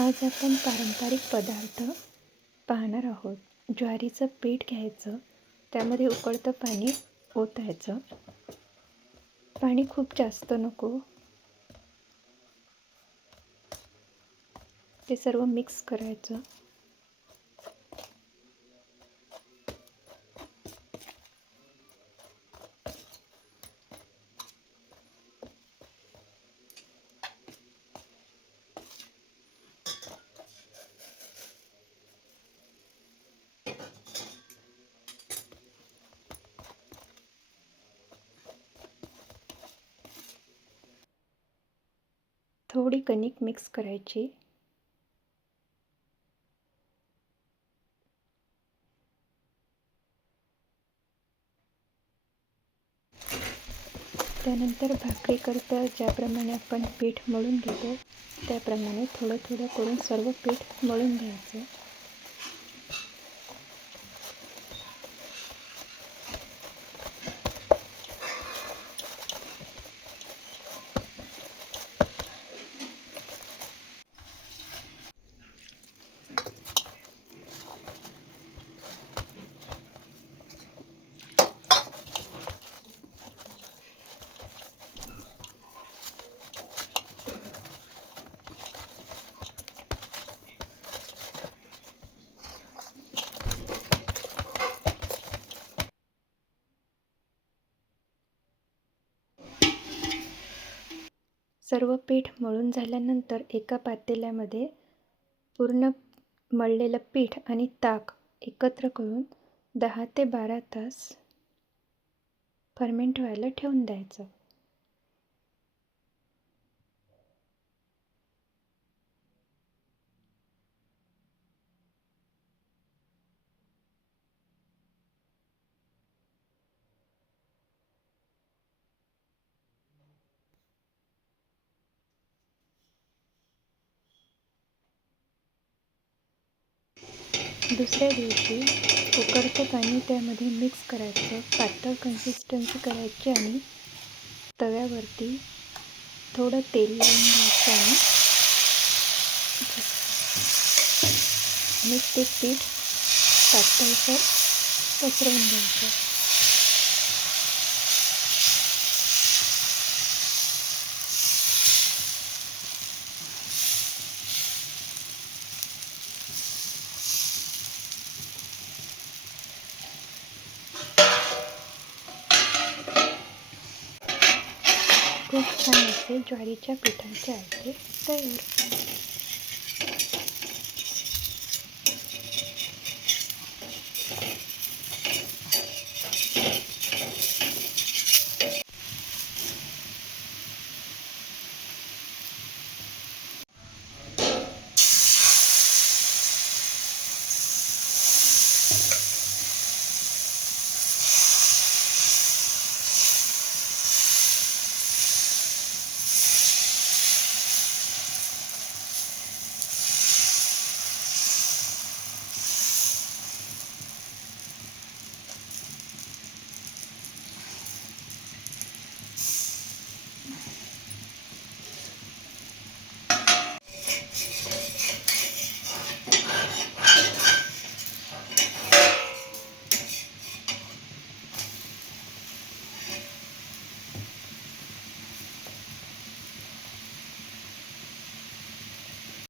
आज आपण पारंपरिक पदार्थ पाहणार आहोत. ज्वारीचं पीठ घ्यायचं त्यामध्ये उकळतं पाणी ओतायचं. पाणी खूप जास्त नको. ते सर्व मिक्स करायचं. थोडी कणिक मिक्स करायची. त्यानंतर भाकरी करता ज्याप्रमाणे आपण पीठ मळून घेतो त्याप्रमाणे थोडं थोडं करून सर्व पीठ मळून घ्यायचं. सर्व पीठ मळून झाल्यानंतर एका पातेल्यामध्ये पूर्ण मळलेलं पीठ आणि ताक एकत्र करून दहा ते बारा तास फर्मेंट व्हायला ठेवून द्यायचं. दुसऱ्या दिवशी उकडतं पाणी त्यामध्ये मिक्स करायचं पातळ कन्सिस्टन्सी करायची आणि तव्यावरती थोडं तेल लावून घ्यायचं आणि आणि ते पीठ पातळसर पसरवून घ्यायचं. खूप छान असे ज्वारीच्या पिठाचे आहे तयार.